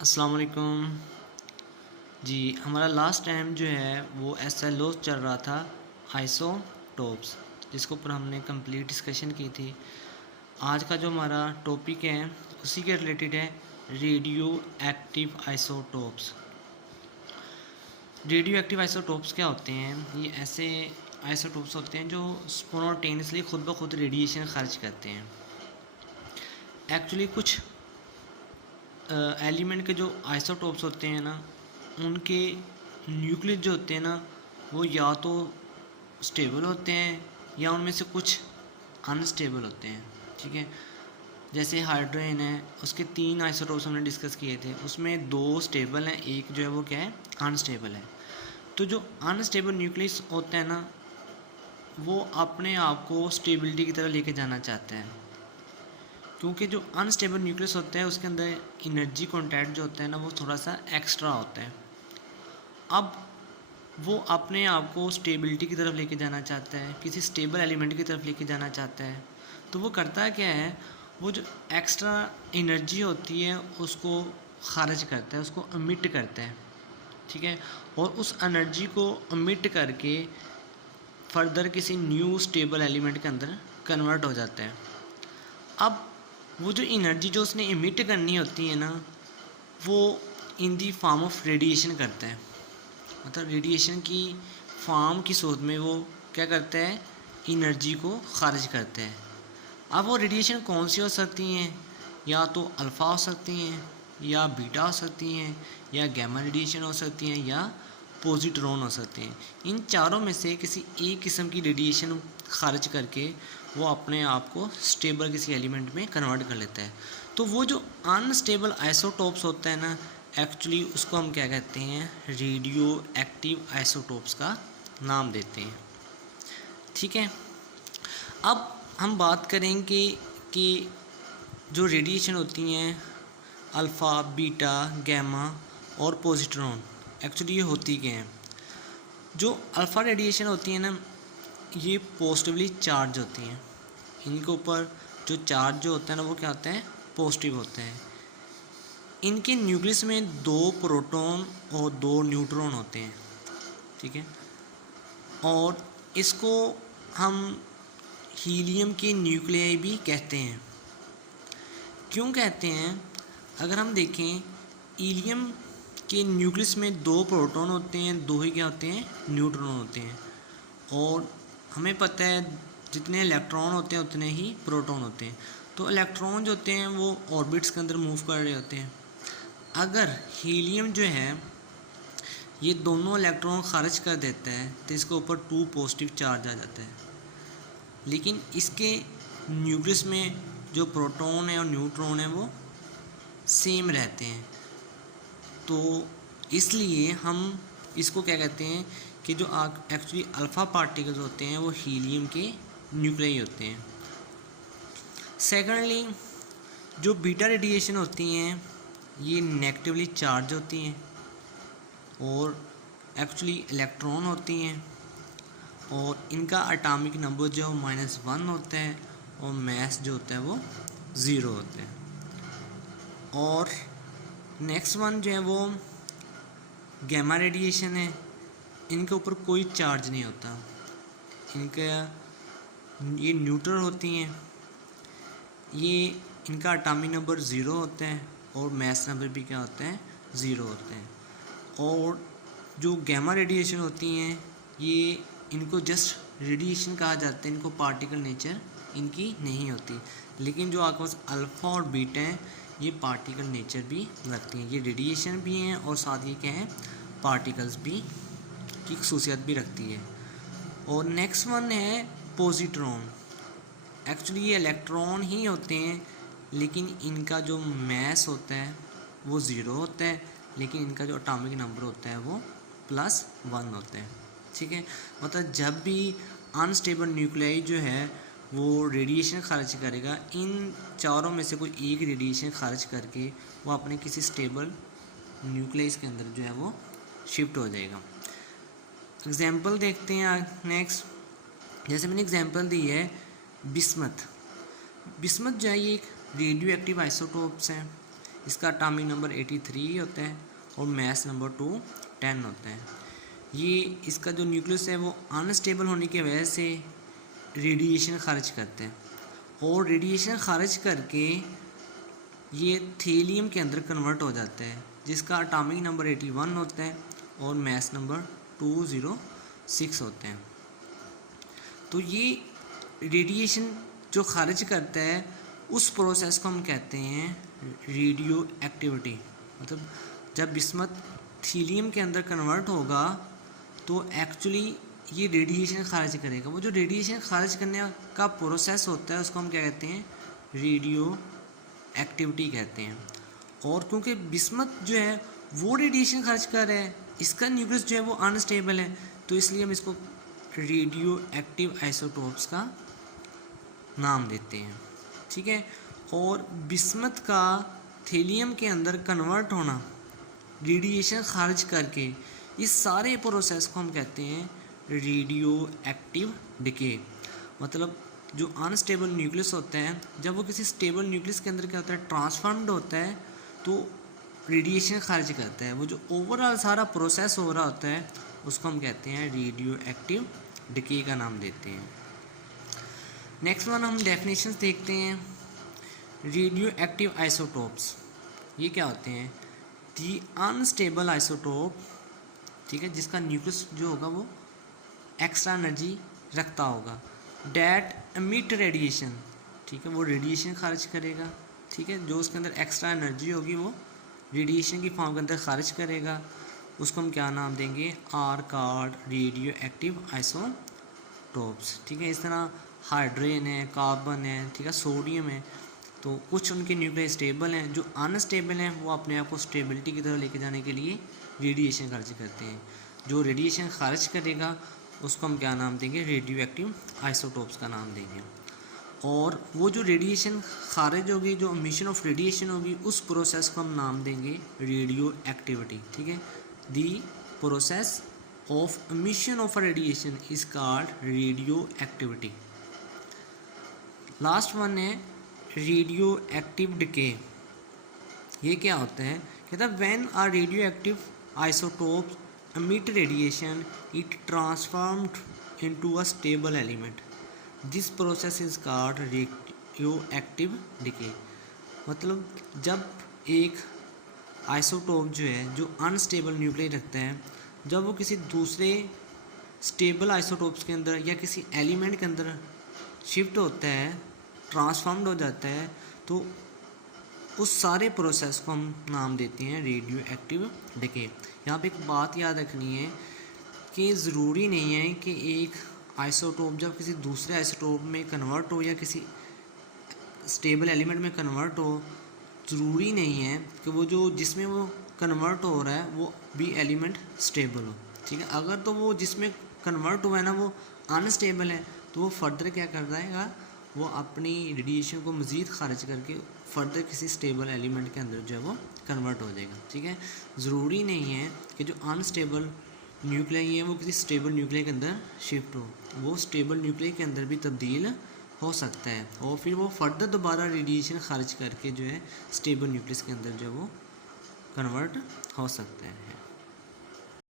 अस्सलाम वालेकुम जी। हमारा लास्ट टाइम जो है वो SLO चल रहा था, आइसोटोप्स, जिसके ऊपर हमने कंप्लीट डिस्कशन की थी। आज का जो हमारा टॉपिक है उसी के रिलेटेड है, radioactive isotopes. Radio active isotopes क्या होते हैं? ये ऐसे आइसोटोप्स होते हैं जो स्पॉन्टेनियसली खुद ब खुद रेडिएशन खर्च करते हैं। एक्चुअली कुछ एलिमेंट के जो आइसोटोप्स होते हैं ना, उनके न्यूक्लियस जो होते हैं ना, वो या तो स्टेबल होते हैं या उनमें से कुछ अनस्टेबल होते हैं। ठीक है, जैसे हाइड्रोजन है, उसके 3 आइसोटोप्स हमने डिस्कस किए थे, उसमें 2 स्टेबल हैं, एक जो है वो क्या है, अनस्टेबल है। तो जो अनस्टेबल न्यूक्लियस होते हैं ना, वो अपने आप को स्टेबिलिटी की तरफ लेके जाना चाहते हैं, क्योंकि जो अनस्टेबल न्यूक्लियस होता है उसके अंदर एनर्जी कॉन्टैक्ट जो होता है ना, वो थोड़ा सा एक्स्ट्रा होता है। अब वो अपने आप को स्टेबिलिटी की तरफ लेके जाना चाहता है, किसी स्टेबल एलिमेंट की तरफ लेके जाना चाहता है। तो वो करता क्या है, वो जो एक्स्ट्रा एनर्जी होती है उसको खारिज करता है, उसको अमिट करता है। ठीक है, और उस एनर्जी को अमिट करके फर्दर किसी न्यू स्टेबल एलिमेंट के अंदर कन्वर्ट हो जाता है। अब वो जो एनर्जी जो उसने इमिट करनी होती है ना, वो इन दी फॉर्म ऑफ रेडिएशन करता है। मतलब रेडिएशन की फॉर्म की सूरत में वो क्या करता है, एनर्जी को खारिज करता है। अब वो रेडिएशन कौन सी हो सकती हैं? या तो अल्फ़ा हो सकती हैं, या बीटा हो सकती हैं, या गैमा रेडिएशन हो सकती हैं, या पॉजिट्रॉन हो सकते हैं। इन चारों में से किसी एक किस्म की रेडिएशन खारिज करके वो अपने आप को स्टेबल किसी एलिमेंट में कन्वर्ट कर लेता है। तो वो जो अनस्टेबल आइसोटोप्स होता है ना, एक्चुअली उसको हम क्या कहते हैं, रेडियो एक्टिव आइसोटोप्स का नाम देते हैं। ठीक है, अब हम बात करेंगे कि जो रेडिएशन होती हैं अल्फ़ा, बीटा, गैमा और पॉजिट्रॉन, एक्चुअली ये होती क्या हैं। जो अल्फ़ा रेडिएशन होती है ना, ये पॉजिटिवली चार्ज होती हैं। इनके ऊपर जो चार्ज जो होता है ना, वो क्या होता है, पॉजिटिव होते हैं। इनके न्यूक्लियस में 2 प्रोटॉन और 2 न्यूट्रॉन होते हैं। ठीक है, और इसको हम हीलियम के न्यूक्लियाई भी कहते हैं। क्यों कहते हैं? अगर हम देखें, हीलियम के न्यूक्लियस में 2 प्रोटॉन होते हैं, 2 ही क्या होते हैं, न्यूट्रॉन होते हैं। और हमें पता है जितने इलेक्ट्रॉन होते हैं उतने ही प्रोटॉन होते हैं। तो इलेक्ट्रॉन जो होते हैं वो ऑर्बिट्स के अंदर मूव कर रहे होते हैं। अगर हीलियम जो है ये दोनों इलेक्ट्रॉन खारिज कर देता है तो इसके ऊपर 2 पॉजिटिव चार्ज आ जाता है। लेकिन इसके न्यूक्लियस में जो प्रोटॉन है और न्यूट्रॉन है वो सेम रहते हैं। तो इसलिए हम इसको क्या कहते हैं कि जो एक्चुअली अल्फ़ा पार्टिकल्स होते हैं वो हीलियम के न्यूक्लियाई होते हैं। सेकेंडली, जो बीटा रेडिएशन होती हैं ये नेगेटिवली चार्ज होती हैं और एक्चुअली इलेक्ट्रॉन होती हैं, और इनका एटॉमिक नंबर जो -1 होता है और मास जो होता है वो 0 होता है। और नेक्स्ट वन जो है वो गैमा रेडिएशन है। इनके ऊपर कोई चार्ज नहीं होता, इनका ये न्यूट्रल होती हैं, ये इनका एटॉमिक नंबर 0 होता है और मास नंबर भी क्या होता है, 0 होते हैं। और जो गैमा रेडिएशन होती हैं ये इनको जस्ट रेडिएशन कहा जाता है, इनको पार्टिकल नेचर इनकी नहीं होती। लेकिन जो आपके पास अल्फ़ा और बीटा हैं ये पार्टिकल नेचर भी रखती हैं, ये रेडिएशन भी हैं और साथ ही क्या है, पार्टिकल्स भी की खसूसियत भी रखती है। और नेक्स्ट वन है पॉजिट्रॉन। एक्चुअली ये इलेक्ट्रॉन ही होते हैं, लेकिन इनका जो मास होता है वो 0 होता है, लेकिन इनका जो एटॉमिक नंबर होता है वो +1 होता है। ठीक है, मतलब जब भी अनस्टेबल न्यूक्लियाई जो है वो रेडिएशन खारिज करेगा, इन चारों में से कोई एक रेडिएशन खारिज करके वो अपने किसी स्टेबल न्यूक्लियस के अंदर जो है वो शिफ्ट हो जाएगा। एग्जांपल देखते हैं नेक्स्ट। जैसे मैंने एग्जांपल दी है बिस्मथ। बिस्मथ जो है ये एक रेडियो एक्टिव आइसोटोप्स है। इसका एटॉमिक नंबर 83 होता है और मास नंबर 2 10 होता है। ये इसका जो न्यूक्लियस है वो अनस्टेबल होने की वजह से रेडिएशन खारिज करते हैं और रेडिएशन खारिज करके ये थीलियम के अंदर कन्वर्ट हो जाता है, जिसका एटॉमिक नंबर 81 होता है और मास नंबर 206 होते हैं। तो ये रेडिएशन जो खारिज करता है उस प्रोसेस को हम कहते हैं रेडियो एक्टिविटी। मतलब जब बिस्मत थीलियम के अंदर कन्वर्ट होगा तो एक्चुअली ये रेडिएशन खारिज करेगा। वो जो रेडिएशन खारिज करने का प्रोसेस होता है उसको हम क्या कहते हैं, रेडियो एक्टिविटी कहते हैं। और क्योंकि बिस्मत जो है वो रेडिएशन खारिज कर रहा है, इसका न्यूक्लियस जो है वो अनस्टेबल है, तो इसलिए हम इसको रेडियो एक्टिव आइसोटोप्स का नाम देते हैं। ठीक है। और बिस्मत का थीलियम के अंदर कन्वर्ट होना रेडिएशन खारिज करके, इस सारे प्रोसेस को हम कहते हैं रेडियो एक्टिव डिके। मतलब जो अनस्टेबल न्यूक्लियस होता है, जब वो किसी स्टेबल न्यूक्लियस के अंदर क्या होता है, ट्रांसफॉर्म्ड होता है, तो रेडिएशन खारिज करता है। वो जो ओवरऑल सारा प्रोसेस हो रहा होता है उसको हम कहते हैं रेडियो एक्टिव डिके का नाम देते हैं। नेक्स्ट वन हम डेफिनेशंस देखते हैं। रेडियो एक्टिव आइसोटोप्स ये क्या होते हैं, दी अनस्टेबल आइसोटोप, ठीक है, जिसका न्यूक्लियस जो होगा वो एक्स्ट्रा एनर्जी रखता होगा, डैट एमिट रेडिएशन, ठीक है, वो रेडिएशन खारिज करेगा। ठीक है, जो उसके अंदर एक्स्ट्रा एनर्जी होगी वो रेडिएशन की फॉर्म के अंदर खारिज करेगा, उसको हम क्या नाम देंगे, are called radioactive isotopes. ठीक है, इस तरह हाइड्रोजन है, कार्बन है, ठीक है, सोडियम है, तो कुछ उनके न्यूक्लियर स्टेबल हैं, जो अनस्टेबल हैं वो अपने आप को स्टेबिलिटी की तरफ लेके जाने के लिए रेडिएशन खारिज करते हैं। जो रेडिएशन खारिज करेगा उसको हम क्या नाम देंगे, रेडियो एक्टिव आइसोटोप्स का नाम देंगे। और वो जो रेडिएशन खारिज होगी, जो एमिशन ऑफ रेडिएशन होगी, उस प्रोसेस को हम नाम देंगे रेडियो एक्टिविटी। ठीक है, the process of emission of radiation is called radioactivity. Last one है रेडियो एक्टिव डिके। ये क्या होता है, कहता है when a radioactive isotope emit radiation it transformed into a stable element. This process is called radioactive decay. मतलब जब एक आइसोटोप जो है, जो अनस्टेबल न्यूक्लियर रखता है, जब वो किसी दूसरे स्टेबल आइसोटोप्स के अंदर या किसी एलिमेंट के अंदर शिफ्ट होता है, ट्रांसफॉर्म्ड हो जाता है, तो उस सारे प्रोसेस को हम नाम देते हैं रेडियो एक्टिव डिके। यहाँ पे एक बात याद रखनी है कि ज़रूरी नहीं है कि एक आइसोटोप जब किसी दूसरे आइसोटोप में कन्वर्ट हो या किसी स्टेबल एलिमेंट में कन्वर्ट हो, ज़रूरी नहीं है कि वो जो जिसमें वो कन्वर्ट हो रहा है वो भी एलिमेंट स्टेबल हो। ठीक है, अगर तो वो जिसमें कन्वर्ट हुआ है ना वो अनस्टेबल है, तो वो फर्दर क्या कर जाएगा, वो अपनी रेडिएशन को मज़ीद खारिज करके फर्दर किसी स्टेबल एलिमेंट के अंदर जो है वो कन्वर्ट हो जाएगा। ठीक है, ज़रूरी नहीं है कि जो अनस्टेबल न्यूक्लियर है वो किसी स्टेबल न्यूक्लियर के अंदर शिफ्ट हो, वो स्टेबल न्यूक्लियर के अंदर भी तब्दील हो सकता है और फिर वो फर्दर दोबारा रेडिएशन खारिज करके जो है स्टेबल न्यूक्लियस के अंदर जो है वो कन्वर्ट हो सकता है।